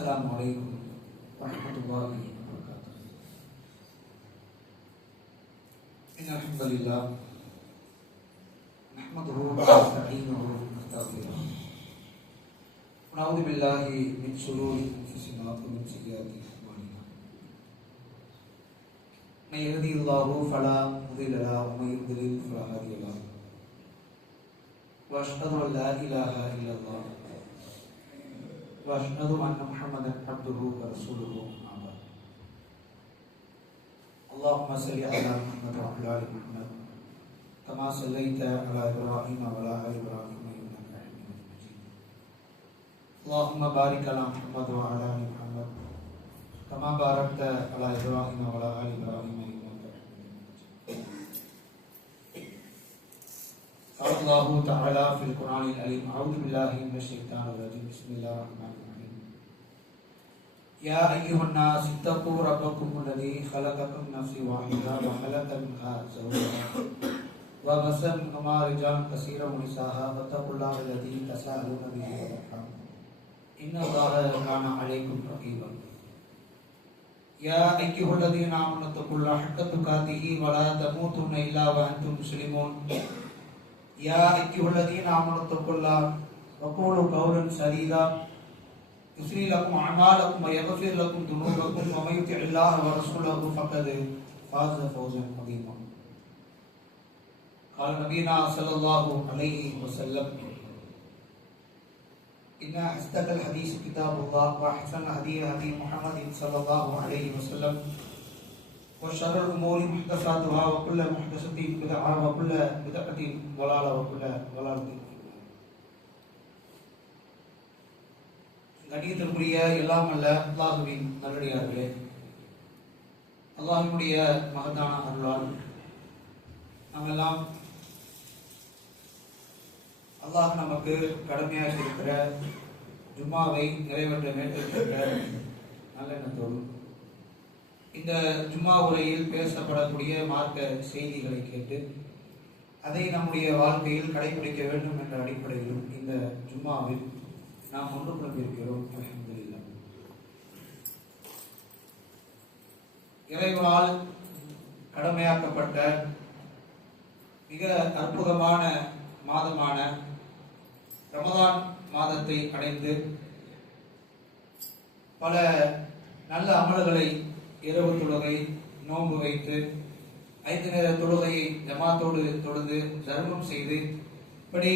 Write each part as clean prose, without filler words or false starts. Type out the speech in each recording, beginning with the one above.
السلام عليكم ورحمة الله وبركاته. إن الحمد لله نحمده ونستعينه ونستغفره ونعوذ بالله من شرور أنفسنا ومن سيئات أعمالنا. من يهده الله فلا مضل له ومن يضلل فلا هادي له. وأشهد أن لا إله إلا الله وأشهد أن محمدا عبده ورسوله. أما بعد. اللهم صل على محمد وعلى آل محمد كما صليت على إبراهيم وعلى آل إبراهيم إنك حميد مجيد. اللهم بارك على محمد وعلى آل محمد كما باركت على إبراهيم وعلى آل إبراهيم إنك حميد مجيد. قال الله تعالى في القرآن العظيم: أعوذ بالله من الشيطان الرجيم. بسم الله الرحمن الرحيم. يا أيها الناس اتقوا ربكم الذي خلقكم من نفس واحدة وخلق منها زوجها وبث منهما رجالا كثيرا ونساء واتقوا الله الذي تساءلون به والأرحام إن الله كان عليكم رقيبا. يا أيها الذين آمنوا اتقوا الله حق تقاته ولا تموتن إلا وأنتم مسلمون. يا أيها الذين آمنوا اتقوا الله وقولوا قولا سديدا يصلح لكم أعمالكم ويغفر لكم ذنوبكم ومن يطع الله ورسوله فقد فاز فوزا عظيما. قال نبينا صلى الله عليه وسلم: إن أصدق الحديث كتاب الله وأحسن الهدي هدي محمد صلى الله عليه وسلم وشر الأمور محدثاتها وكل محدثة بدعة وكل بدعة ضلالة وكل ضلالة. கணியத்திற்குரிய எல்லாம் அல்ல அல்லாஹுவின் நல்லடியார்களே, அல்லாஹ்வினுடைய மகத்தான அருளால் நாம் எல்லாம் அல்லாஹ் நமக்கு கடமையாக இருக்கிற ஜும்மாவை நிறைவேற்ற மேற்கொள்கின்ற நல்லெண்ணத்தோடு இந்த ஜும்மா உரையில் பேசப்படக்கூடிய மார்க்க செய்திகளை கேட்டு அதை நம்முடைய வாழ்க்கையில் கடைபிடிக்க வேண்டும் என்ற அடிப்படையிலும் இந்த ஜும்மாவில் நாம் ஒன்று கொண்டிருக்கிறோம். அல்ஹம்துலில்லாஹ். இறைவனால் கடமையாக்கப்பட்ட மிக அற்புதமான மாதமான ரமதான் மாதத்தை அடைந்து பல நல்ல அமல்களை, இரவு தொழுகை, நோன்பு வைத்து 5 நேர தொழுகையை ஜமாத்தோடு தொழுது தர்மம் செய்து இப்படி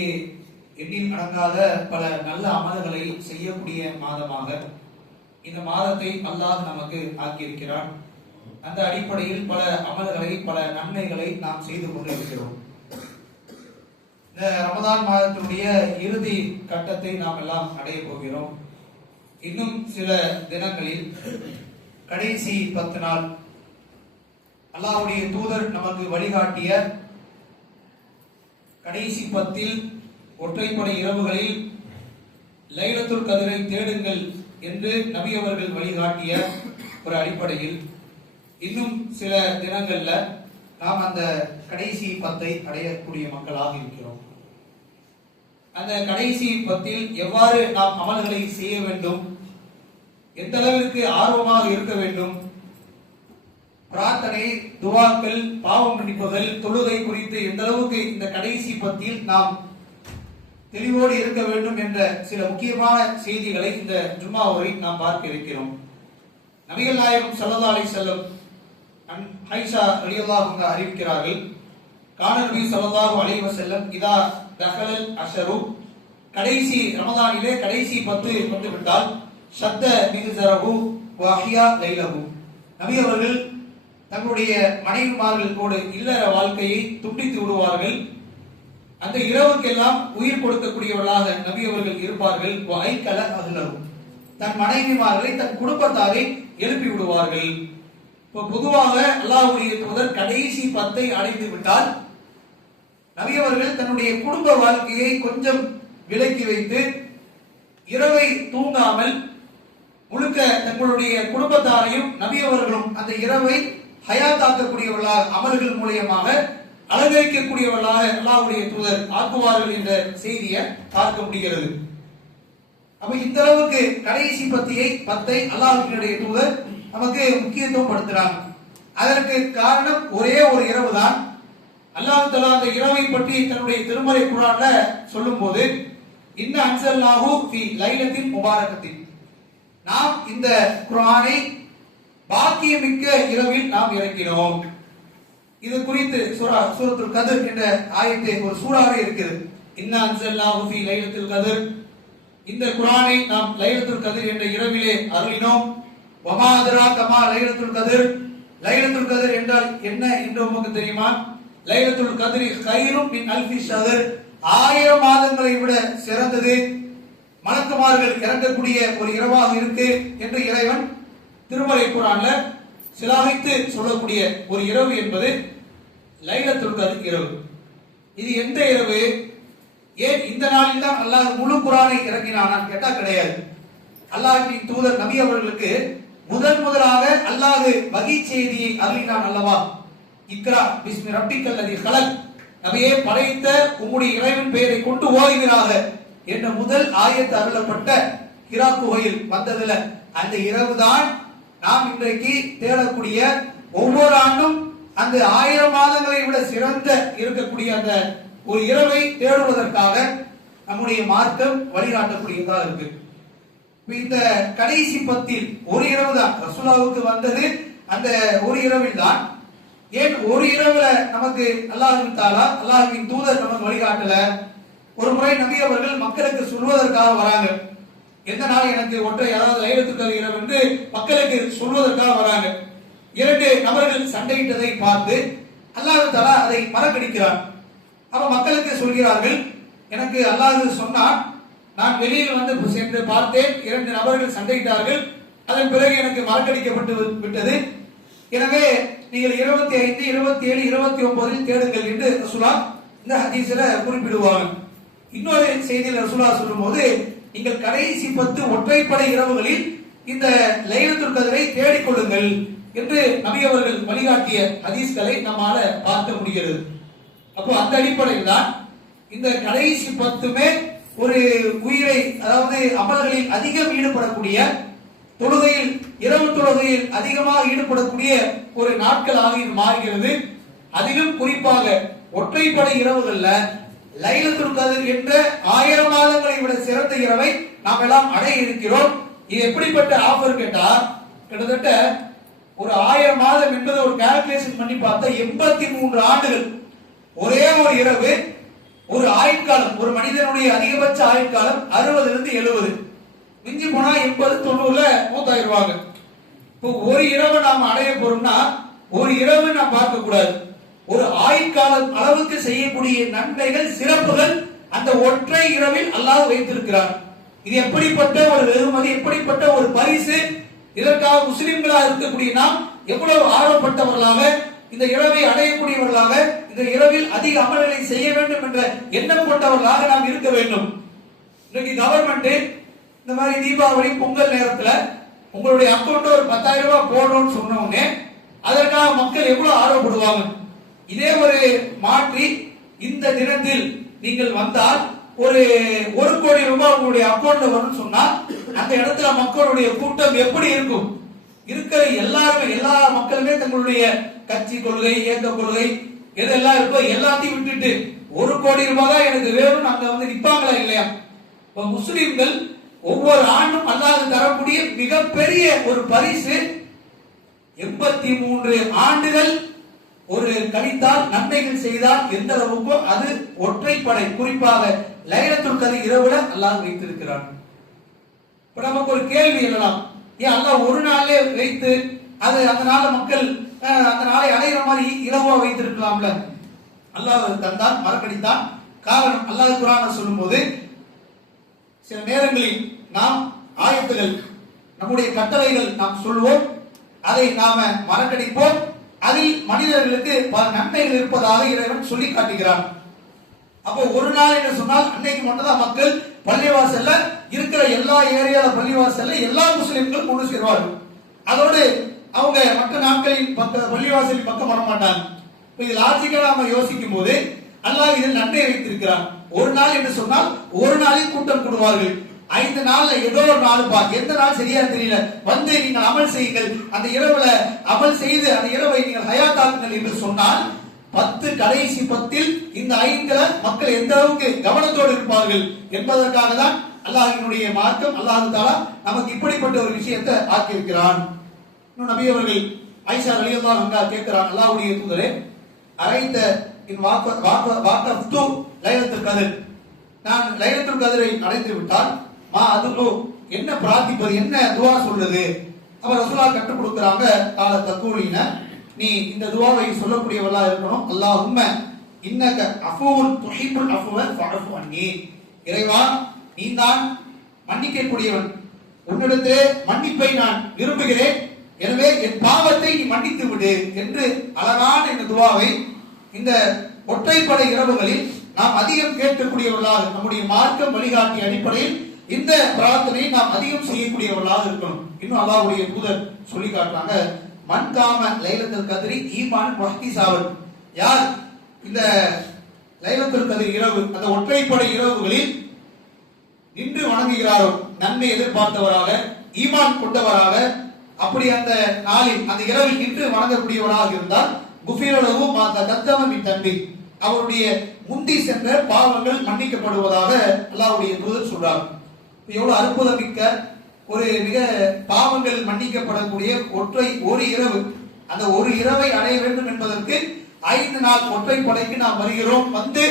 எண்ணில் அடங்காத பல நல்ல அமல்களை செய்யக்கூடிய மாதமாக இந்த மாதத்தை அல்லாஹ் நமக்கு ஆக்கியிருக்கிறான். அந்த அடிப்படையில் பல அமல்களை, பல நன்மைகளை நாம் செய்து கொண்டிருக்கிறோம். இந்த ரமதான் மாதத்தினுடைய இறுதி கட்டத்தை நாம் எல்லாம் அடைய போகிறோம். இன்னும் சில தினங்களில் கடைசி 10 நாள் அல்லாஹ்வுடைய தூதர் நமக்கு வழிகாட்டிய கடைசி 10 ஒற்றைப்படை இரவுகளில் லைலத்துல் கத்ரை தேடுங்கள் என்று நபி அவர்கள் வழிகாட்டிய ஒரு அடிப்படையில் இன்னும் சில தினங்கள்ல நாம் அந்த கடைசி 10 அடையக்கூடிய மக்களாக இருக்கிறோம். அந்த கடைசி 10 எவ்வாறு நாம் அமல்களை செய்ய வேண்டும், எந்த அளவிற்கு ஆர்வமாக இருக்க வேண்டும், பிரார்த்தனை, துவாக்கள், பாவம் மன்னிப்புகள், தொழுகை குறித்து எந்த அளவுக்கு இந்த கடைசி 10 நாம் தெளிவோடு இருக்க வேண்டும் என்ற சில முக்கியமான செய்திகளை இந்த ஜும்மா உரை நாம் பார்க்க இருக்கிறோம். நபிகள் நாயகம் ஸல்லல்லாஹு அலைஹி வஸல்லம் ஆயிஷா ரலியல்லாஹு அன்ஹா அறிவிக்கிறார்கள்: கான நபி ஸல்லல்லாஹு அலைஹி வஸல்லம் இதா தஹலல் அஷரு, கடைசி ரமதானிலே கடைசி 10 வந்து விட்டால் ஷத்த மிஹ்ஸரஹு வ அஹ்யா லைலஹு, நபி அவர்கள் தங்களுடைய மனைவிமார்கள் கூட இல்லற வாழ்க்கையை துண்டித்து விடுவார்கள். அந்த இரவுக்கெல்லாம் உயிர் கொடுக்கக்கூடியவர்களாக நபி அவர்கள் இருப்பார்கள். ஐக்கல அஹ்லஹு, தன் மனைவிமார்களை, தன் குடும்பத்தாரை எழுப்பி விடுவார்கள். இப்போ பொதுவாக அல்லாஹ்வுடைய தூதர் கடைசி 10 அடைந்து விட்டால் நபி அவர்கள் தன்னுடைய குடும்ப வாழ்க்கையை கொஞ்சம் விலக்கி வைத்து இரவை தூங்காமல் முழுக்க தங்களுடைய குடும்பத்தாரையும் நபி அவர்களும் அந்த இரவை ஹயாத்தாக்கக்கூடியவர்களாக, அமல்கள் மூலமாக அலங்கரிக்கக்கூடியவர்களாக அல்லாஹ்வுடைய தூதர் ஆக்குவார்கள் என்ற செய்தியை பார்க்க முடிகிறது. அப்ப இந்த அளவுக்கு கடைசி பத்தை அல்லாஹ்வினுடைய தூதர் நமக்கு முக்கியத்துவம் படுத்துறாங்க. அதற்கு காரணம் ஒரே ஒரு இரவு தான். அல்லாஹ் தஆலா அந்த இரவை பற்றி தன்னுடைய திருமறை குர்ஆன்ல சொல்லும்போது இன்ன அன்ஸல்நாஹு ஃபீ லைலத்தின் முபாரகத்தின், நாம் இந்த குர்ஆனை பாக்கியமிக்க இரவில் நாம் இறக்கினோம். இது குறித்து சூரத்துல் கத்ர் என்ற ஆயத்தை ஒரு சூறாவே இருக்கிறது. இன்ன அன்ஸல்நாஹு ஃபீ லைலத்துல் கத்ர், இந்த குர்ஆனை நாம் லைலத்துல் கத்ர் என்ற இரவிலே அருளினோம். வமா அத்ராக மா லைலத்துல் கத்ர், லைலத்துல் கத்ர் என்றால் என்ன என்று உங்களுக்கு தெரியுமா? லைலத்துல் கத்ரி கைரும் மின் அல்ஃபி ஷஹர், 1000 மாதங்களை விட சிறந்தது, மலக்குமார்கள் இறங்கக்கூடிய ஒரு இரவாக இருக்கு என்று இறைவன் திருமறை குர்ஆன்ல சிலாகித்து சொல்லக்கூடிய ஒரு இரவு என்பது லைலத்துல் கத்ர் இரவு. இது எந்த இரவு? ஏன் இந்த நாளில் தான் அல்லாஹ் முழு குர்ஆனை இறக்கினான் கேட்டா கிடையாது. அல்லாஹ்வின் தூதர் நபி அவர்களுக்கு முதலாக அல்லாஹ் வகி செய்தியை அருளினான் அல்லவா? இக்ரா பிஸ்மி ரப்பிக்கல் லதி கலக், நபியே படைத்த உம்முடைய இறைவன் பெயரை கொண்டு ஓதுவீராக என்ற முதல் ஆயத்து அருளப்பட்ட ஹிரா குகையில் வந்ததுல அந்த இரவு தான் நாம் இன்றைக்கு தேடக்கூடிய, ஒவ்வொரு ஆண்டும் அந்த 1000 மாதங்களை விட சிறந்த இருக்கக்கூடிய அந்த ஒரு இரவை தேடுவதற்காக நம்முடைய மார்க்கம் வழிகாட்டக்கூடியதாக இருக்கு. இந்த கடைசி பத்தில் ஒரு இரவு தான் ரசூலுல்லாஹ்வுக்கு வந்தது, அந்த ஒரு இரவில் தான். ஏன் ஒரு இரவுல நமக்கு அல்லாஹ்வின் தூதர் நமக்கு வழிகாட்டல? ஒரு முறை நபி அவர்கள் மக்களுக்கு சொல்வதற்காக வராங்க. எந்த நாள் எனக்கு ஒற்றை, அதாவது லைலத்துல் கத்ர் இரவு என்று மக்களுக்கு சொல்வதற்காக வராங்க. 2 நபர்கள் சண்டையிட்டதை பார்த்து அல்லாஹ் தஆலா அதை மறக்கடிக்கிறார். அப்ப மக்களுக்கு சொல்கிறார்கள், எனக்கு அல்லாஹ் சொன்னான், நான் வெளியில் வந்து சென்று பார்த்தேன், 2 நபர்கள் சண்டையிட்டார்கள், அதன் பிறகு எனக்கு மறக்கடிக்கப்பட்டு விட்டது, எனவே நீங்கள் 25, 27, 29 தேடுங்கள் என்று ரசூலுல்லாஹ் இந்த ஹதீஸ்ல குறிப்பிடுவாங்க. இன்னொரு செய்தியில் ரசூலுல்லாஹ் சொல்லும்போது, நீங்கள் கடைசி 10 ஒற்றைப்படை இரவுகளில் இந்த லைலத்துல் கத்ரை தேடிக் கொள்ளுங்கள் என்று நபி அவர்கள் வழிகாட்டிய ஹதீஸ்களை நம்மால பார்க்க முடிகிறது. அப்போ அந்த அடிப்படையில் தான் இந்த கடைசி 10மே ஒரு உயிரை, அதாவது அமல்களில் அதிகம் ஈடுபடக்கூடிய, தொழுகையில் இரவு தொழுகையில் அதிகமாக ஈடுபடக்கூடிய ஒரு நாட்களாக இது மாறுகிறது. அதிலும் குறிப்பாக ஒற்றைப்படை இரவுகள்ல லைலத்துல் கத்ர் என்ற 1000 மாதங்களை விட சிறந்த இரவை நாம் எல்லாம் அடைய இருக்கிறோம். இது எப்படிப்பட்ட ஆஃபர் கேட்டா, கிட்டத்தட்ட ஒரு 1000 மாதம் என்பது ஒரு கால்குலேஷன் பண்ணி பார்த்தா 83 ஆண்டுகள். ஒரே ஒரு இரவு, ஒரு ஆயுட்காலம், ஒரு மனிதனுடைய அதிகபட்ச ஆயுட்காலம் 60 இருந்து 70, மிஞ்சி போனா 80, 90ல மூத்தாயிருவாங்க. இப்போ ஒரு இரவு நாம் அடைய போறோம்னா ஒரு இரவு நாம் பார்க்க கூடாது, ஒரு ஆயுட்காலம் அளவுக்கு செய்யக்கூடிய நன்மைகள், சிறப்புகள் அந்த ஒற்றை இரவில் அல்லாஹ் வைத்திருக்கிறார். இது எப்படிப்பட்ட ஒரு வெகுமதி, எப்படிப்பட்ட ஒரு பரிசு! இதற்காக முஸ்லிம்களா இருக்கக்கூடிய நாம் எவ்வளவு ஆர்வப்பட்டவர்களாக, இந்த இரவை அடையக்கூடியவர்களாக, இந்த இரவில் அதிக அமல்களை செய்ய வேண்டும் என்ற எண்ணம் கொண்டவர்களாக நாம் இருக்க வேண்டும். இன்னைக்கு கவர்மெண்ட் இந்த மாதிரி தீபாவளி, பொங்கல் நேரத்துல உங்களுடைய அக்கௌண்ட் ஒரு 10,000 ரூபாய் போடணும்னு சொன்ன உடனே அதற்காக மக்கள் எவ்வளவு ஆர்வப்படுவாங்க. இதே ஒரு மாற்றி இந்த தினத்தில் நீங்கள் வந்தால் ஒரு 1 கோடி ரூபாய் உங்களுடைய அக்கௌண்ட்ல வரும்னு சொன்னா அந்த இடத்துல மக்களுடைய கூட்டம் எப்படி இருக்கும்? இருக்கிற எல்லாருமே, எல்லா மக்களுமே தங்களுடைய கட்சி கொள்கை, இயக்க கொள்கை எதெல்லாம் இருக்கோ எல்லாத்தையும் விட்டுட்டு 1 கோடி ரூபாய் தான் எனக்கு வேணும் அங்க வந்து நிப்பாங்களா இல்லையா? இப்ப முஸ்லிம்கள் ஒவ்வொரு ஆண்டும் அல்லாஹ் தரக்கூடிய மிகப்பெரிய ஒரு பரிசு 83 ஆண்டுகள் ஒரு கழித்தால், நன்மைகள் செய்தால் எந்த அளவுக்கோ அது ஒற்றைப்படை, குறிப்பாக லைலத்துல் கத்ர் இரவுல அல்லாஹ் வைத்திருக்கிறான். இப்ப நமக்கு ஒரு கேள்வி எழலாம், ஏன் அல்லாஹ் ஒரு நாளே வைத்து அது அந்த நாள மக்கள் அந்த நாளை அடைகிற மாதிரி இரவா வைத்திருக்கலாம்ல? அல்லாஹ் தந்தான், மறக்கடித்தான். காரணம், அல்லாஹ் குர்ஆன்ல சொல்லும்போது சில நேரங்களில் நாம் ஆயத்துகள், நம்முடைய கட்டளைகள் நாம் சொல்வோம், அதை நாம மறக்கடிப்போம், அதில் மனிதர்களுக்கு பல நன்மைகள் இருப்பதாக இறைவன் சொல்லி காட்டுகிறான். அப்போ ஒரு நாள் என்று சொன்னால் அன்னைக்கு மட்டும்தான் மக்கள் பள்ளிவாசல்ல இருக்கிற எல்லா ஏரியால பள்ளிவாசல்ல எல்லா முஸ்லிம்களும் ஒன்று சேருவார்கள். அதோடு அவங்க மற்ற நாட்களில் பள்ளிவாசலில் பக்கம் வர மாட்டாங்க. இது லாஜிக்கலா நாம யோசிக்கும் போது அல்லாஹ் இதில் நன்மை வைத்திருக்கிறான். ஒரு நாள் என்று சொன்னால் ஒரு நாளில் கூட்டம் கூடுவார்கள். 5 நாள்ல ஏதோ ஒரு நாள் எந்த நாள் சரியா தெரியல வந்து நீங்கள் அமல் செய்யுங்கள், அந்த இரவுல அமல் செய்து அந்த இரவை நீங்கள் ஹயாத்தாக்குங்கள் என்று சொன்னால் 10 கடைசி 10 இந்த 5 மக்கள் எந்த அளவுக்கு கவனத்தோடு இருப்பார்கள் என்பதற்காக தான் அல்லாஹ்வினுடைய மார்க்கம் அல்லாஹ் தஆலா நமக்கு இப்படிப்பட்ட ஒரு விஷயத்தை ஆக்கியிருக்கிறான். இன்னும் நபி அவர்கள் ஆயிஷா ரலியல்லாஹு அன்ஹா கேட்கிறாங்க, அல்லாஹ்வுடைய தூதரே, அரைத்த இன் வாக்கஃப்து லைலத்துல் கத்ர், நான் லைலத்துல் கத்ரை அடைந்து விட்டால் மா அதுலோ என்ன பிரார்த்திப்பது, என்ன துஆ சொல்றது? அவர் ரசூலுல்லாஹ் கற்றுக் கொடுக்கறாங்க, கால தக்கூலின, நீ இந்த துஆவை சொல்லக்கூடியவளா இருக்கணும். அல்லாஹும்ம இன்னக அஃபூன் துஹிப்புல் அஃப்வ ஃபஅஃபு அன்னி, இறைவா நீதான் மன்னிக்கக்கூடியவன், உன்னிடத்திலே மன்னிப்பை நான் விரும்புகிறேன், எனவே என் பாவத்தை நீ மன்னித்து விடு என்று அழகான இந்த துஆவை இந்த ஒற்றைப்படை இரவுகளில் நாம் அதிகம் கேட்கக்கூடியவர்களாக, நம்முடைய மார்க்கம் வழிகாட்டிய அடிப்படையில் இந்த பிரார்த்தனையை நாம் அதிகம் செய்யக்கூடியவர்களாக இருக்கணும். இன்னும் அல்லாஹ்வுடைய தூதர் சொல்லி காட்டுறாங்க, மன் காம லைலத்துல் கத்ரி ஈமான் வஹ்திசாவன், யார் இந்த லைலத்துல் கத்ர் இரவு அந்த ஒற்றைப்படை இரவுகளில் நின்று வணங்குகிறாரோ, நன்மை எதிர்பார்த்தவராக ஈமான் கொண்டவராக, அப்படி அந்த நாளில் அந்த இரவில் நின்று வணங்கக்கூடியவராக இருந்தால் குஃபிரலஹு மா தகத்தம மின் தன்பி, அவருடைய முந்தி சென்ற பாவங்கள் மன்னிக்கப்படுவதாக அல்லாஹ்வுடைய தூதர் சொல்றார். எவ்வளவு அற்புதமிக்க ஒரு மிக பாவங்கள் மன்னிக்கப்படக்கூடிய ஒரு இரவு, அந்த ஒரு இரவை அடைய வேண்டும் என்பதற்கு 5 நாள் ஒற்றைப்படைக்கு நாம் வருகிறோம். வந்து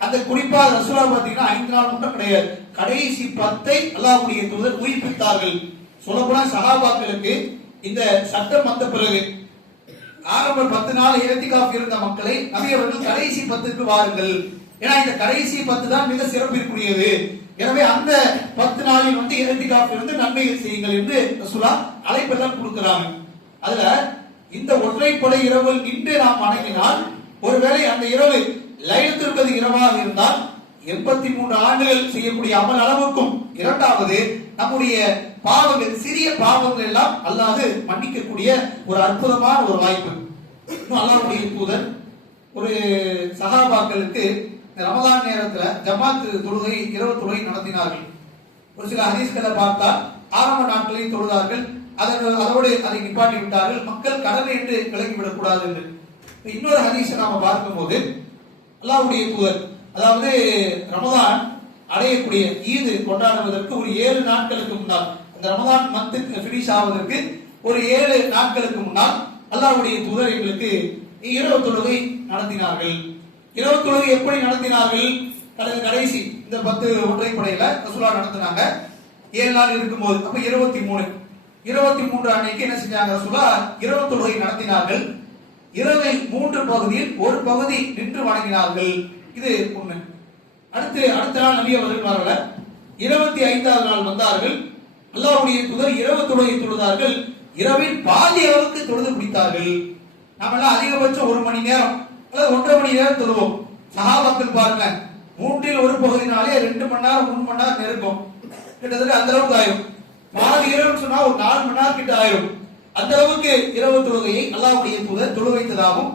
அந்த குறிப்பாக ரசூலுல்லாஹ் பார்த்தீங்கன்னா 5 நாள் மட்டும் கிடையாது, கடைசி 10 அல்லாஹ்வுடைய தூதர் உயிர்ப்பித்தார்கள். சொல்லப்போனா சஹாபாக்களுக்கு இந்த சட்டம் வந்த பிறகு ஆரம்ப 10 நாள் இஹ்திகாஃப் இருந்த மக்களை நபி அவர்கள் கடைசி 10க்கு வாருங்கள், ஏன்னா இந்த கடைசி 10 தான் மிக சிறப்பிற்குரியது, எனவே அந்த 10 நாளில் வந்து இஹ்திகாஃப் இருந்து நன்மைகள் செய்யுங்கள் என்று ரசூலுல்லாஹ் அழைப்பெல்லாம் கொடுக்கிறாங்க. அதுல இந்த ஒற்றைப்படை இரவில் நின்று நாம் வணங்கினால், ஒருவேளை அந்த இரவு லைலத்துல் கத்ர் இரவாக இருந்தால் 83 ஆண்டுகள் செய்யக்கூடிய அமல் அளவுக்கும், இரண்டாவது நம்முடைய பாவங்கள் சிறிய பாவங்கள் எல்லாம் அல்லாஹ் மன்னிக்கக்கூடிய ஒரு அற்புதமான ஒரு வாய்ப்பு. அல்லாஹ்வுடைய தூதர் ஒரு சஹாபாக்களுக்கு ரமலான் நேரத்துல ஜமாத் தொழுகை இரவு தொழுகை நடத்தினார்கள். ஒரு சில ஹதீஸ்களை பார்த்தா ஆரம்ப நாட்களில் தொழுதார்கள், அதோடு அதை நிப்பாட்டி விட்டார்கள், மக்கள் கடமை என்று விளங்கிவிடக் கூடாது என்று. இன்னொரு ஹதீஸை நாம பார்க்கும்போது அல்லாஹ்வுடைய தூதர், அதாவது ரமலான் அடையக்கூடிய ஈது கொண்டாடுவதற்கு ஒரு 7 நாட்களுக்கு முன்னால், அந்த ரமலான் மந்த் பினிஷ் ஆவதற்கு ஒரு 7 நாட்களுக்கு முன்னால் அல்லாஹ்வுடைய தூதர் எங்களுக்கு இரவு தொழுகை நடத்தினார்கள். இரவு தொழுகை எப்படி நடத்தினார்கள்? கடைசி இந்த 10 ஒற்றைப்படையில ரசூலுல்லாஹ் நடத்தினாங்க. 7 நாள் இருக்கும்போது அப்ப 23 அன்னைக்கு என்ன செஞ்சாங்க? ரசூலுல்லாஹ் இரவு தொழுகை நடத்தினார்கள். இரவில் 3 பகுதியில் ஒரு பகுதி நின்று வணங்கினார்கள். இது ஒண்ணு. அடுத்த நாள் நபி அவர்கள் வரல, 25வது நாள் வந்தார்கள். அல்லாஹ்வுடைய தூதர் இரவு தொழுகை தொழுதார்கள், இரவில் பாதி அளவுக்கு தொழுது முடித்தார்கள். நாம எல்லாம் அதிகபட்சம் 1 மணி நேரம் அல்லது 1.5 மணி நேரம் தொழுவோம். சஹாபாக்கள் பாருங்க, 3 1 பகுதினாலே 2 மணி நேரம் 3 மணி நேரம் நெருக்கும், கிட்டத்தட்ட அந்த அளவுக்கு ஆயிரும். பாதி இரவு சொன்னா ஒரு 4 மணி நேரம் கிட்ட ஆயிரும். அந்த அளவுக்கு இரவு தொழுகையை அல்லாஹ்வுடைய தூதர் தொழு வைத்ததாகவும்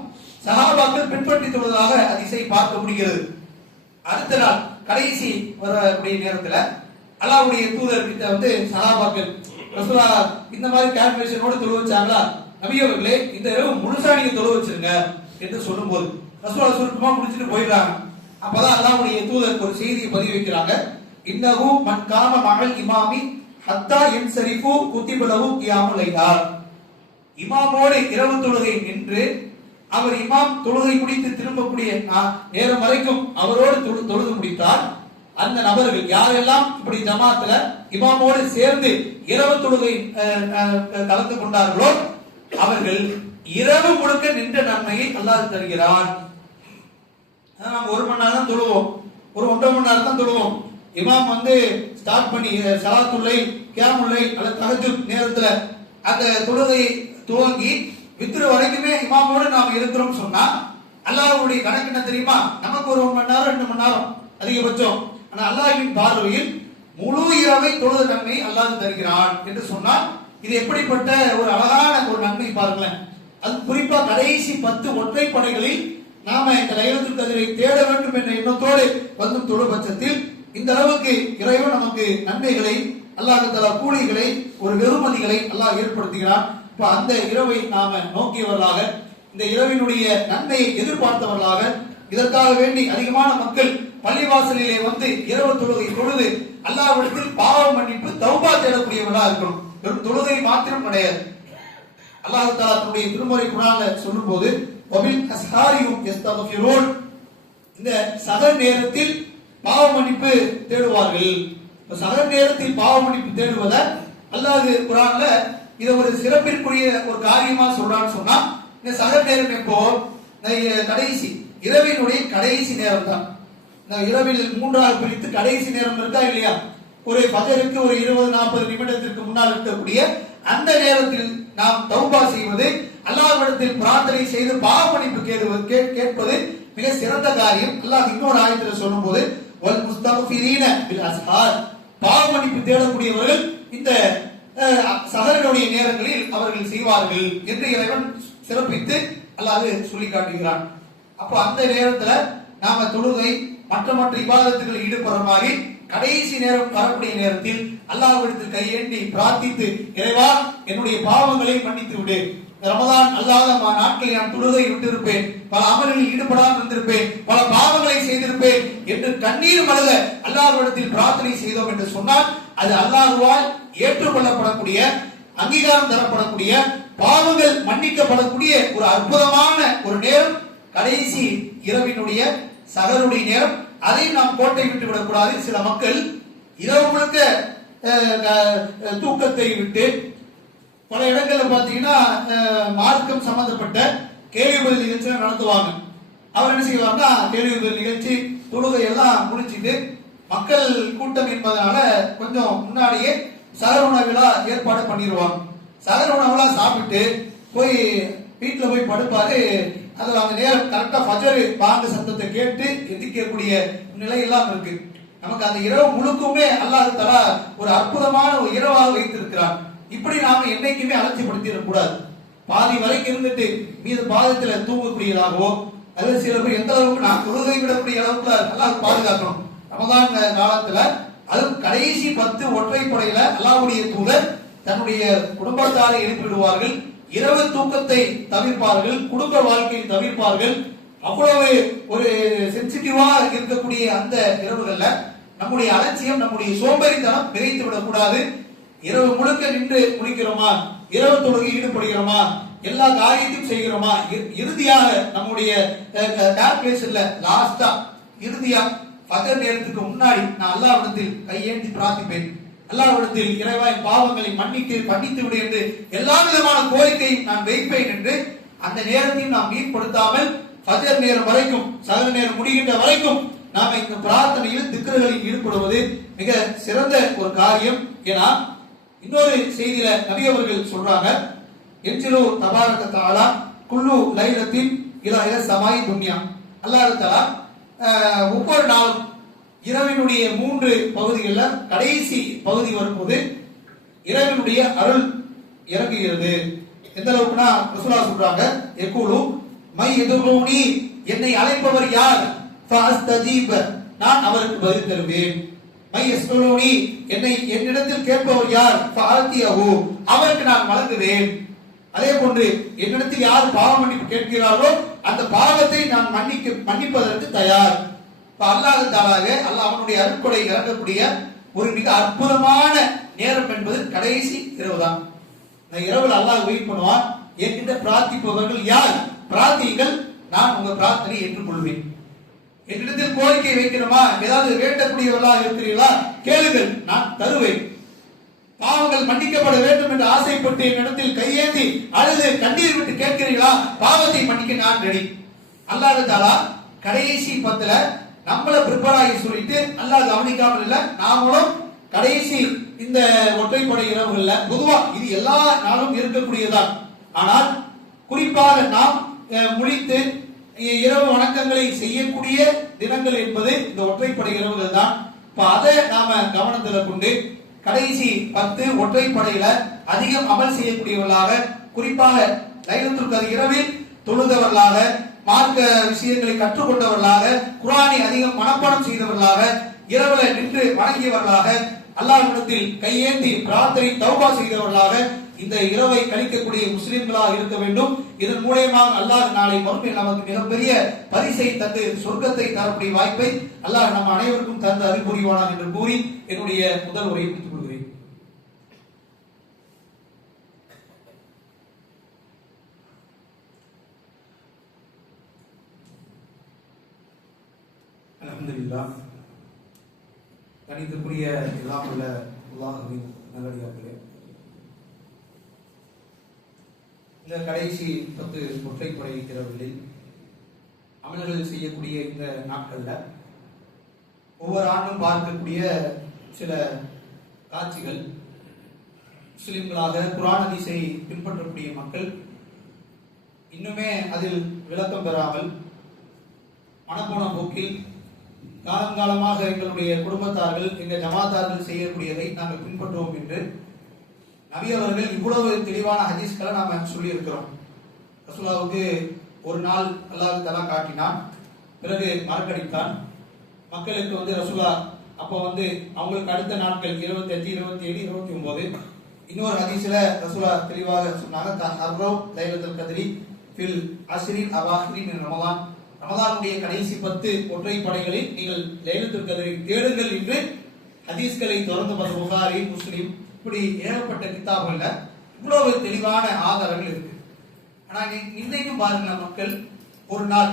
சஹாபாக்கள் பின்பற்றி தொழுவதாக அதிசை பார்க்க முடிகிறது. அடுத்த நாள் கடைசி வரக்கூடிய நேரத்துல அல்லாஹ்வுடைய தூதர் கிட்ட வந்து சஹாபாக்கள், ரசூலுல்லாஹ் இந்த மாதிரி கால்குலேஷனோட தொழு வச்சாங்களா? நபி அவர்களே, இந்த இரவு முழுசா நீங்க தொழு வச்சிருங்க என்று சொல்லும்போது ரசூலுல்லாஹ் சுருக்கமா முடிச்சிட்டு போயிடுறாங்க. அப்பதான் அல்லாஹ்வுடைய தூதர் ஒரு செய்தியை பதிவு வைக்கிறாங்க, இன்னஹு மன் காம மஅல் இமாமி ஹத்தா யன்சரிஃபு குத்திப லஹு கியாமுல் லைலா, இமாமோடு இரவு தொழுகை நின்று அவர் இமாம் தொழுகை முடித்து திரும்பக்கூடிய நேரம் வரைக்கும் அவரோடு தொழுது முடித்தால், அந்த நபர்கள் யாரெல்லாம் இப்படி ஜமாத்துல இமாமோடு சேர்ந்து இரவு தொழுகை கலந்து கொண்டார்களோ அவர்கள் இரவு முழுக்க நின்ற நன்மையை அல்லாஹ் தருகிறான். நம்ம 1 மணி நேரம் தான் தொழுவோம், ஒரு 1.5 மணி நேரம் தான் தொழுவோம். இமாம் வந்து ஸ்டார்ட் பண்ணி ஸலாத்துல்லை, கியாமுல்லை அல்லது தஹஜ்ஜுத் நேரத்துல அந்த தொழுகை துவங்கி வித்ரு வரைக்குமே இமாமோடு நாம் இருக்கிறோம் சொன்னா அல்லாஹ்வுடைய கணக்கு என்ன தெரியுமா? நமக்கு ஒரு 1 மணி நேரம் 2 மணி நேரம் அதிகபட்சம். ஆனா அல்லாஹ்வின் பார்வையில் முழு இரவை தொழுத நன்மை அல்லாஹ் தருகிறான் என்று சொன்னால் இது எப்படிப்பட்ட ஒரு அழகான ஒரு நன்மை பாருங்களேன். அது குறிப்பா கடைசி 10 ஒற்றைப்படைகளில் நாம இந்த லைலத்துல் கத்ரை தேட வேண்டும் என்ற எண்ணத்தோடு வந்து தொழு பட்சத்தில் இந்த அளவுக்கு இறைவன் நமக்கு நன்மைகளை அல்லாஹ் தஆலா கூலிகளை ஒரு வெகுமதிகளை அல்லாஹ் ஏற்படுத்துகிறான். இப்ப அந்த இரவை நாம நோக்கியவர்களாக, இந்த இரவினுடைய நன்மையை எதிர்பார்த்தவர்களாக, இதற்காக வேண்டி அதிகமான மக்கள் பள்ளிவாசலிலே வந்து இரவு தொழுகை தொழுது அல்லாஹ்விடத்தில் பாவ மன்னிப்பு தௌபா தேடக்கூடியவர்களாக இருக்கணும். வெறும் தொழுகை மாத்திரம் கிடையாது. அல்லாஹ் தஆலா தன்னுடைய திருமறை குர்ஆன்ல சொல்லும்போது வபில் அஸ்ஹாரியும் யஸ்தக்ஃபிரூன், இந்த சஹர் நேரத்தில் பாவ மன்னிப்பு தேடுவார்கள். சஹர் நேரத்தில் பாவ மன்னிப்பு தேடுவத அல்லாஹ் குர்ஆன்ல இத ஒரு சிறப்பிற்குரிய ஒரு காரியமா சொல்றான்னு சொன்னா, இந்த சஹர் நேரம் எப்போ? கடைசி இரவினுடைய கடைசி நேரம் தான். இரவில் மூன்றாக பிரித்து கடைசி நேரம் இருக்கா இல்லையா? ஒரு ஃபஜருக்கு ஒரு 20-40 நிமிடத்திற்கு முன்னால் இருக்கக்கூடிய அந்த நேரத்தில் நாம் தௌபா செய்வது, அல்லாஹ்விடத்தில் பிரார்த்தனை செய்து பாவ மன்னிப்பு கேட்பது மிக சிறந்த காரியம். அல்லாஹ் இன்னொரு ஆயத்தில் சொல்லும்போது வல் முஸ்தக்ஃபிரீன பில் அஸ்ஹார், பாவ மன்னிப்பு தேடக்கூடியவர்கள் இந்த சஹருடைய நேரங்களில் அவர்கள் செய்வார்கள் என்று இறைவன் சிறப்பித்து அல்லாஹ் சொல்லி காட்டுகிறான். அப்போ அந்த நேரத்துல நாம தொழுகை மற்ற இபாதத்துகளில் ஈடுபடுற மாதிரி கடைசி நேரம் வரக்கூடிய நேரத்தில் அல்லாஹ்விடத்தில் கையேந்தி பிரார்த்தித்து, இறைவா என்னுடைய பாவங்களை மன்னித்து விடு, ரமதான் அல்லாத நாட்களில் நான் தொழுகை விட்டிருப்பேன், பல அமல்களில் ஈடுபடாமல் இருந்திருப்பேன், பல பாவங்களை செய்திருப்பேன் என்று கண்ணீர் மல்க அல்லாஹ்விடத்தில் பிரார்த்தனை செய்தோம் என்று சொன்னால் அது அல்லாஹ்வால் ஏற்றுக்கொள்ளப்படக்கூடிய, அங்கீகாரம் தரப்படக்கூடிய, பாவங்கள் மன்னிக்கப்படக்கூடிய ஒரு அற்புதமான ஒரு நேரம் கடைசி இரவினுடைய சஹருடைய நேரம். அதை நாம் கோட்டை விட்டு விடக்கூடாது. சில மக்கள் இரவு முழுக்க தூக்கத்தை விட்டு பல இடங்கள்ல பாத்தீங்கன்னா மார்க்கம் சம்பந்தப்பட்ட கேள்வி பதில் நிகழ்ச்சி நடத்துவாங்க. அவர் என்ன செய்வாங்கன்னா, கேள்வி பதில் நிகழ்ச்சி தொழுகை எல்லாம் முடிச்சுட்டு மக்கள் கூட்டம் என்பதனால கொஞ்சம் முன்னாடியே சஹர் உணவுலா ஏற்பாடு பண்ணிடுவாங்க. சஹர் உணவுலாம் சாப்பிட்டு போய் வீட்டுல போய் படுப்பாரு. அதுல அந்த நேரம் கரெக்டா ஃபஜர் பாங்க சத்தத்தை கேட்டு எதிர்க்கக்கூடிய நிலை எல்லாம் இருக்கு. நமக்கு அந்த இரவு முழுக்குமே அல்லாஹ் தஆலா ஒரு அற்புதமான ஒரு இரவாக வைத்திருக்கிறான். இப்படி நாம என்னைக்குமே அலட்சியப்படுத்திடக் கூடாது. பாதி வரைக்கும் இருந்துட்டு மீது பாதத்துல தூங்கக்கூடியதாகவோ, அல்லது சில பேர் எந்த அளவுக்கு நான் தொழுகை விடக்கூடிய அளவுக்கு அல்லாஹ் பாதுகாக்கணும். ரமதான் காலத்துல அதுவும் கடைசி 10 ஒற்றைப்படையில அல்லாஹ்வுடைய தூதர் தன்னுடைய குடும்பத்தாரை எழுப்பிவிடுவார்கள். இரவு தூக்கத்தை தவிர்ப்பார்கள், குடும்ப வாழ்க்கையை தவிர்ப்பார்கள். அவ்வளவு ஒரு சென்சிட்டிவா இருக்கக்கூடிய அந்த இரவுகள்ல நம்முடைய அலட்சியம், நம்முடைய சோம்பேறித்தனம் விரைத்து விடக்கூடாது. இரவு முழுக்க நின்று முடிக்கிறோமா, இரவு தொழுகை ஈடுபடுகிறோமா, எல்லா காரியத்தையும் செய்கிறோமா, இறுதியாக நம்முடைய கால்குலேஷன்ல லாஸ்டா இறுதியா ஃபஜர் நேரத்துக்கு முன்னாடி நான் அல்லாஹ்விடத்தில் கையேந்தி பிரார்த்திப்பேன், அல்லாஹ்விடத்தில் இறைவா பாவங்களை மன்னித்து விடு என்று எல்லா விதமான கோரிக்கையும் நான் வைப்பேன் என்று அந்த நேரத்தையும் நாம் மீட்படுத்தாமல் ஃபஜர் நேரம் வரைக்கும், சஹர் நேரம் முடிகின்ற வரைக்கும் நாம இந்த பிரார்த்தனையில் திக்ருகளில் ஈடுபடுவது மிக சிறந்த ஒரு காரியம். ஏன்னா இன்னொரு செய்தியில நபி அவர்கள் சொல்றாங்க, என்ஜிலு தபாரக தஆலா குல்லு லைலத்தின் இலா ஸமாய் துன்யா, அல்லாஹ் தஆலா ஒவ்வொரு நாளும் இரவினுடைய 3 பகுதிகளில் கடைசி பகுதி வரும்போது இரவினுடைய அருள் இறங்குகிறது. எந்த அளவுக்குனா ரசூலுல்லாஹ் சொல்றாங்க, யகூலு மை யதுஊனி, என்னை அழைப்பவர் யார், ஃபஅஸ்தஜீப, நான் அவருக்கு பதில் தருவேன். மை யஸ்அலூனி, என்னிடத்தில் கேட்பவர் யார், ஃபஅதியஹு, அவருக்கு நான் வழங்குவேன். அதே போன்று என்னிடத்தில் யார் பாவ மன்னிப்பு கேட்கிறார்களோ அந்த பாவத்தை நான் மன்னிப்பதற்கு தயார். அல்லாஹ் தஆலாவே அல்லாஹ் அவனுடைய அருட்கொடை இறங்கக்கூடிய ஒரு மிக அற்புதமான நேரம் என்பது கடைசி இரவு தான். இந்த இரவுல அல்லாஹ் வெயிட் பண்ணுவான், என்கிட்ட பிரார்த்திப்பவர்கள் யார், பிரார்த்திகள், நான் உங்க பிரார்த்தனை ஏற்றுக்கொள்வேன். என்னிடத்தில் கோரிக்கை வைக்கிறோமா, ஏதாவது வேண்டக்கூடியவர்களாக இருக்கிறீர்களா, கேளுங்கள், நான் தருவேன். பாவங்கள் மன்னிக்கப்பட வேண்டும் என்று ஆசைப்பட்டு என்னிடத்தில் கையேந்தி அழுது கண்ணீர் விட்டு கேட்கிறீர்களா, பாவத்தை மன்னிக்க நான் ரெடி. அல்லாஹ் தஆலா கடைசி 10ல நம்மள ப்ரிப்பேர் ஆகி சொல்லிட்டு அல்லாஹ் கவனிக்காமல் இல்ல, நாமளும் கடைசி இந்த ஒற்றைப்படை இரவுகள்ல பொதுவா இது எல்லா நாளும் இருக்கக்கூடியதான். ஆனால் குறிப்பாக நாம் முழித்து இரவு வணக்கங்களை செய்யக்கூடிய தினங்கள் என்பது இந்த ஒற்றைப்படை இரவுகள் தான். இப்ப அதை நாம கவனத்தில் கொண்டு கடைசி 10 ஒற்றைப்படையில அதிகம் அமல் செய்யக்கூடியவர்களாக, குறிப்பாக லைலத்துல் கத்ர் இரவில் தொழுதவர்களாக, மார்க்க விஷயங்களை கற்றுக்கொண்டவர்களாக, குர்ஆனை அதிகம் மனப்பாடம் செய்தவர்களாக, இரவுல நின்று வணங்கியவர்களாக, அல்லாஹ்விடத்தில் கையேந்தி பிரார்த்தனை தௌபா செய்தவர்களாக இந்த இரவை கழிக்கக்கூடிய முஸ்லிம்களாக இருக்க வேண்டும். இதன் மூலமாக அல்லாஹ் நாளை மறுமையில் நமக்கு மிகப்பெரிய பரிசை தந்து சொர்க்கத்தை தரக்கூடிய வாய்ப்பை அல்லாஹ் நம் அனைவருக்கும் தந்து அருள் புரிவானாக என்று கூறி என்னுடைய முதல் உரையை முடித்துக் கொள்கிறேன். அல்ஹம்துலில்லாஹ். கணிதத்துக்குரிய எல்லாம் உள்ள அல்லாஹ்வின் நல்லடியார்களே, இந்த கடைசி 10 ஒற்றைப்படை இரவுகளில் அமல்கள் செய்யக்கூடிய இந்த நாட்கள்ல ஒவ்வொரு ஆண்டும் பார்க்கக்கூடிய சில காட்சிகள், முஸ்லிம்களாக குர்ஆன் ஹதீஸை பின்பற்றக்கூடிய மக்கள் இன்னுமே அதில் விளக்கம் பெறாமல் மனப்போன போக்கில் காலங்காலமாக எங்களுடைய குடும்பத்தார்கள், எங்கள் ஜமாத்தார்கள் செய்யக்கூடியதை நாங்கள் பின்பற்றுவோம் என்று நபி அவர்கள் இவ்வளவு தெளிவான ஹதீஸ்களை நாம சொல்லி இருக்கிறோம். ரசூலுல்லாஹ்வுக்கு ஒரு நாள் அல்லாஹ் தஆலா காட்டினான், பிறகு மறக்கடித்தான். மக்களுக்கு ரசூலா அப்போ அவங்களுக்கு அடுத்த நாட்கள் 28, 27, 29 இன்னொரு ஹதீஸ்ல ரசூலா தெளிவாக சொன்னாங்க, தஹர்ரவ் லைலத்துல் கத்ரி ஃபில் அஸ்ரில் அவாஹிரி மின் ரமலான், ரமலானுடைய கடைசி 10 ஒற்றைப்படைகளில் நீங்கள் லைலத்துல் கத்ரை தேடுங்கள் என்று ஹதீஸ்களை தொடர்ந்து புகாரி, முஸ்லிம் இப்படி ஏகப்பட்ட கிதாபுகள்ல இவ்வளவு தெளிவான ஆதாரங்கள் இருக்கு. ஆனா இன்னைக்கும் பாருங்க, மக்கள் ஒரு நாள்,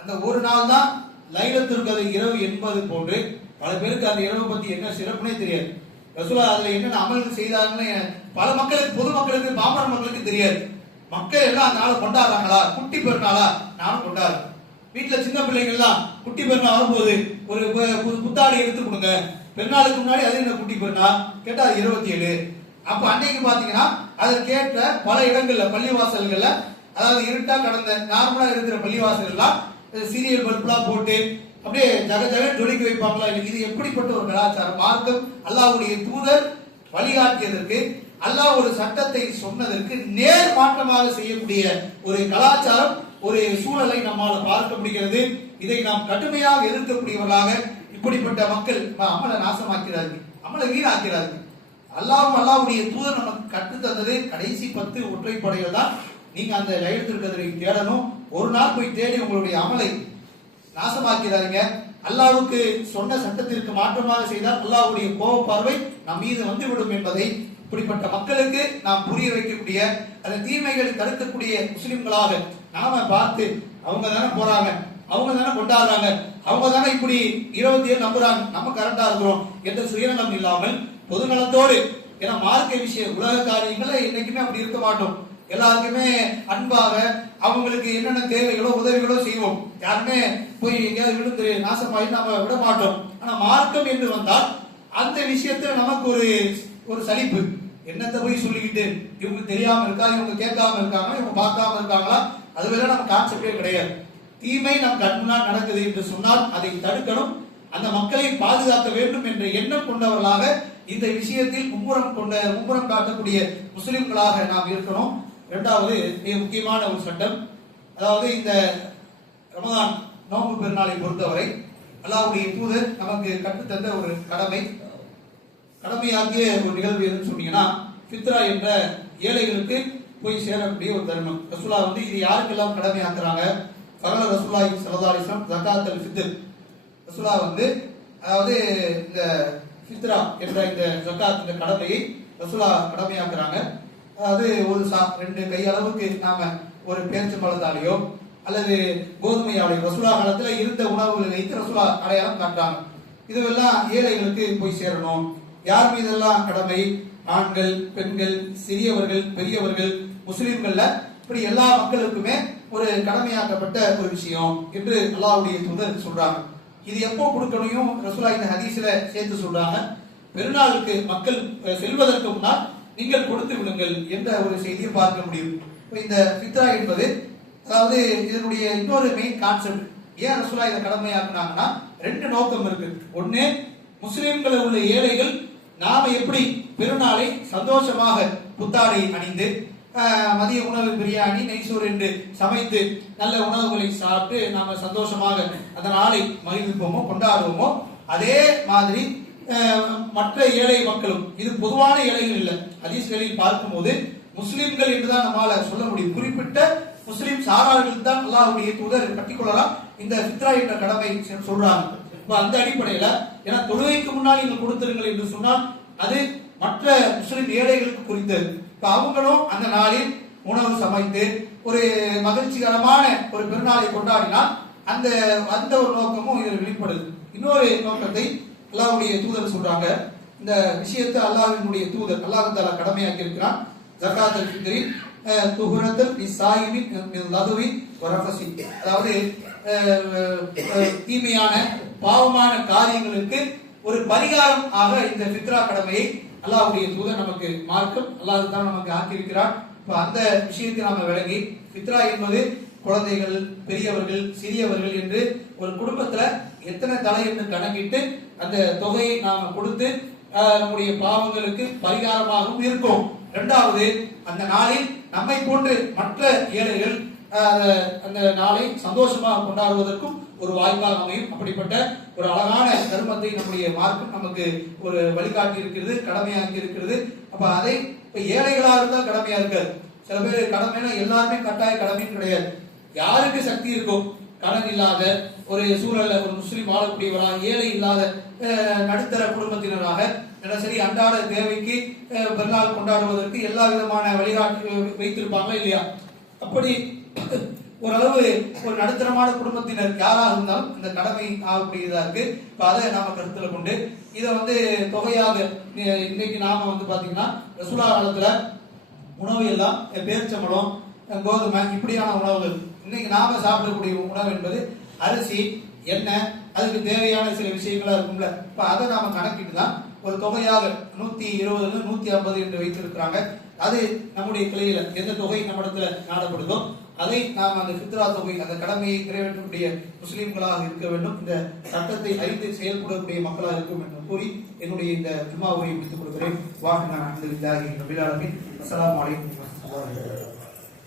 அந்த ஒரு நாள் தான் லைலத்துல் கத்ர் இரவு என்பது போன்று பல பேருக்கு அந்த இரவு பத்தி என்ன சிறப்புனே தெரியாது. ரசூலா அதுல என்னென்ன அமல்கள் செய்தாங்கன்னு பல மக்களுக்கு, பொது மக்களுக்கு, பாமர மக்களுக்கு தெரியாது. மக்கள் எல்லாம் அந்த நாளை கொண்டாடுறாங்களா, குட்டி பெருநாளா, நானும் கொண்டாடுறேன். வீட்டுல சின்ன பிள்ளைகள்லாம் குட்டி பெருநாள் வரும்போது ஒரு புத்தாடை எடுத்து கொடுங்க, பெருநாளுக்கு முன்னாடி அது என்ன குட்டி பெருநாள் கேட்டா அது 27. அப்ப அன்னைக்கு பாத்தீங்கன்னா அதற்கேற்ற பல இடங்கள்ல பள்ளிவாசல்கள்ல, அதாவது இருட்டா கடந்த நார்மலா இருக்கிற பள்ளிவாசல்கள்லாம் சீரியல் பல்பெல்லாம் போட்டு அப்படியே ஜக ஜக ஜொலிக்க வைப்பாங்களா? இது எப்படிப்பட்ட ஒரு கலாச்சாரம்? மார்க்கம் அல்லாஹ்வுடைய தூதர் வழிகாட்டியதற்கு, அல்லாஹ் ஒரு சட்டத்தை சொன்னதற்கு நேர் மாற்றமாக செய்யக்கூடிய ஒரு கலாச்சாரம், ஒரு சூழலை நம்மால் பார்க்க முடிகிறது. இதை நாம் கடுமையாக எதிர்க்கக்கூடியவர்களாக இப்படிப்பட்ட மக்கள் அமலை நாசமாக்கிறார்கள், அமலை வீணாக்கிறார்கள். அல்லாஹ்வுடைய தூதர் நமக்கு கற்று தந்தது கடைசி 10 ஒற்றைப்படைகள் தான். நீங்க அந்த லைலத்துல் கத்ரை தேடணும். ஒரு நாள் போய் தேடி உங்களுடைய அமலை நாசமாக்கிறாங்க. அல்லாஹ்வுக்கு சொன்ன சட்டத்திற்கு மாற்றமாக செய்தால் அல்லாஹ்வுடைய கோப பார்வை நம் மீது வந்துவிடும் என்பதை இப்படிப்பட்ட மக்களுக்கு நாம் புரிய வைக்கக்கூடிய, அந்த தீமைகளை தடுக்கக்கூடிய முஸ்லிம்களாக நாம பார்த்து, அவங்க தானே போறாங்க, அவங்க தானே கொண்டாடுறாங்க, அவங்க தானே இப்படி 27 நம்புறாங்க, நம்ம கரெக்டா இருக்கிறோம் என்ற சுயநலம் இல்லாமல் பொதுநலத்தோடு, ஏன்னா மார்க்க விஷயம் உலக காரியங்களை என்னைக்குமே அப்படி இருக்க மாட்டோம். எல்லாருக்குமே அன்பாக அவங்களுக்கு என்னென்ன தேவைகளோ உதவிகளோ செய்வோம். யாருமே போய் எங்கேயாவது விழுந்து நாசமாயி நம்ம விட மாட்டோம். ஆனா மார்க்கம் என்று வந்தால் அந்த விஷயத்துல நமக்கு ஒரு சலிப்பு. என்னத்தை போய் சொல்லிக்கிட்டு, இவங்க தெரியாம இருக்கா, இவங்க கேட்காம இருக்காங்க, இவங்க பார்க்காம இருக்காங்களா, அதுவெல்லாம் நம்ம கான்செப்டே கிடையாது. தீமை நம் கண்முன்னால் நடக்குது என்று சொன்னால் அதை தடுக்கணும், அந்த மக்களை பாதுகாக்க வேண்டும் என்ற எண்ணம் கொண்டவர்களாக இந்த விஷயத்தில் மும்முரம் காட்டக்கூடிய முஸ்லிம்களாக நாம் இருக்கணும். இரண்டாவது மிக முக்கியமான ஒரு சட்டம், அதாவது இந்த ரமதான் நோன்பு பெருநாளை பொறுத்தவரை அல்லாஹ்வுடைய தூதர் நமக்கு கற்றுத்தந்த ஒரு கடமையாக்கிய ஒரு நிகழ்வு எதுன்னு சொன்னீங்கன்னா, ஃபித்ரா என்ற ஏழைகளுக்கு போய் சேரக்கூடிய ஒரு தருணம். ரசூலா இது யாருக்கெல்லாம் கடமையாக்குறாங்க? ஃபகல ரசூலுல்லாஹி ஸல்லல்லாஹு அலைஹி வஸல்லம் ஜகாத்துல் ஃபித்ர். ரசூலா அதாவது இந்த ஃபித்ரா என்ற இந்த ஜகாத், இந்த கடமையை ரசூலா கடமையாக்குறாங்க. அதாவது ஒரு 2 கை அளவுக்கு நாம ஒரு பேரிச்சம்பழத்தாலேயோ அல்லது கோதுமையாலேயோ ரசூலா காலத்துல இருந்த உணவுகளை வைத்து ரசூலா அடையாளம் காட்டுறாங்க. இதுவெல்லாம் ஏழைகளுக்கு போய் சேரணும். யார் மீதெல்லாம் கடமை? ஆண்கள், பெண்கள், சிறியவர்கள், பெரியவர்கள், முஸ்லிம்கள்ல இப்படி எல்லா மக்களுக்குமே ஒரு கடமையாக்கப்பட்ட ஒரு விஷயம் என்று அல்லாஹ்வுடைய தூதர் சொல்றாங்க. இது எப்போ கொடுக்கணும்? ரசூலா இந்த ஹதீஸ்ல சேர்த்து சொல்றாங்க, பெருநாளுக்கு மக்கள் செல்வதற்கு முன்னால் நீங்கள் கொடுத்து விடுங்கள் என்ற ஒரு செய்தியை பார்க்க முடியும். இந்த ஃபித்ரா என்பது, அதாவது இதனுடைய இன்னொரு மெயின் கான்செப்ட், ஏன் ரசூலா இதை கடமையாக்குனாங்கன்னா 2 நோக்கம் இருக்கு. ஒண்ணு, முஸ்லிம்கள் உள்ள ஏழைகள் நாம எப்படி பெருநாளை சந்தோஷமாக புத்தாடை அணிந்து மதிய உணவு பிரியாணி, நெய்சோறு என்று சமைத்து நல்ல உணவுகளை சாப்பிட்டு நாம சந்தோஷமாக அந்த நாளை மகிழ்விப்போமோ, கொண்டாடுவோமோ, அதே மாதிரி மற்ற ஏழை மக்களும், இது பொதுவான ஏழைகள் இல்லை. ஹதீஸ்களில் பார்க்கும்போது முஸ்லிம்கள் என்றுதான் நம்மால சொல்ல முடியும். குறிப்பிட்ட முஸ்லிம் சாரார்கள் தான் அல்லாஹ்வுடைய தூதர் பர்டிகுலரா இந்த ஃபித்ரா என்ற கடமை சொல்றாங்க. அந்த அடிப்படையில ஏன்னா தொழுகைக்கு முன்னால் நீங்கள் கொடுத்திருங்கள் என்று சொன்னால் அது மற்ற முஸ்லிம் ஏழைகளுக்கு குறித்தது. இப்ப அவங்களும் அந்த நாளில் உணவு சமைத்து ஒரு மகிழ்ச்சிகரமான ஒரு பெருநாளை கொண்டாடினால் அந்த அந்த ஒரு நோக்கமும் இதில் வெளிப்படுது. இன்னொரு நோக்கத்தை அல்லாஹ்வுடைய தூதர் சொல்றாங்க. இந்த விஷயத்தை அல்லாஹ்வினுடைய தூதர் அல்லாஹ் தஆலா கடமையாக்கி இருக்கிறான். ஜகாத்துல் ஃபித்ரில் துஹரத்துல் லிஸாயிமின் மின் லதுவி வ ரஃபஸி, அதாவது தீமையான பாவமான காரியங்களுக்கு ஒரு பரிகாரம் ஆக இந்த ஃபித்ரா கடமையை அல்லாஹ்வுடைய தூதர் நமக்கு மார்க்கம் அல்லாஹ் தான் நமக்கு ஆக்கியிருக்கிறார். இப்ப அந்த விஷயத்தை நாம விளங்கி, ஃபித்ரா என்பது குழந்தைகள், பெரியவர்கள், சிறியவர்கள் என்று ஒரு குடும்பத்துல எத்தனை தலை என்று கணக்கிட்டு அந்த தொகையை நாம கொடுத்து நம்முடைய பாவங்களுக்கு பரிகாரமாகவும் இருக்கும். இரண்டாவது, அந்த நாளில் நம்மை போன்று மற்ற ஏழைகள் அந்த நாளை சந்தோஷமாக கொண்டாடுவதற்கும் ஒரு வாய்ப்பாக அமையும். அப்படிப்பட்ட ஒரு அழகான தர்மத்தை நம்முடைய மார்க்கம் நமக்கு ஒரு வழிகாட்டி இருக்கிறது, கடமையாக்கி இருக்கிறது. அப்ப அதை இப்ப ஏழைகளா இருந்தா கடமையா இருக்காது. சில பேர் கடமைனா எல்லாருமே கட்டாய கடமையும் கிடையாது. யாருக்கு சக்தி இருக்கோ, கடன் இல்லாத ஒரு சூழல்ல ஒரு முஸ்லீம் வாழக்கூடியவரா, ஏழை இல்லாத நடுத்தர குடும்பத்தினராக தினசரி அன்றாட தேவைக்கு பெருநாள் கொண்டாடுவதற்கு எல்லா விதமான வழிகாட்டி வைத்திருப்பாங்க இல்லையா? அப்படி ஓரளவு ஒரு நடுத்தரமான குடும்பத்தினர் யாராக இருந்தாலும் இந்த கடமை ஆகக்கூடியதா இருக்கு. இப்ப அதை நாம கருத்துல கொண்டு இதை தொகையாக இன்னைக்கு நாம பாத்தீங்கன்னா ரசூலா காலத்துல உணவு எல்லாம் பேரிச்சம்பழம், கோதுமை இப்படியான உணவுகள். இன்னைக்கு நாம சாப்பிடக்கூடிய உணவு என்பது அரிசி, எண்ணெய், அதுக்கு தேவையான சில விஷயங்களா இருக்கும்ல. இப்ப அதை நாம கணக்கிட்டு தான் ஒரு தொகையாக 120 150 என்று வைத்திருக்கிறாங்க. அது நம்முடைய கிளையில எந்த தொகை நம்மிடத்துல நாடப்படுதோ அதை நாம் அந்த ஃபித்ரா தொகை, அந்த கடமையை நிறைவேற்றக்கூடிய முஸ்லிம்களாக இருக்க வேண்டும், இந்த சட்டத்தை அறிந்து செயல்படக்கூடிய மக்களாக இருக்கும் என்று கூறி என்னுடைய இந்த ஜும்மா உரையை முடித்துக் கொடுக்கிறேன். வாஹினா அல்ஹம்துலில்லாஹி ரப்பில் ஆலமீன். அஸ்ஸலாமு அலைக்கும் வரஹ்மத்துல்லாஹி வபரகாத்துஹு.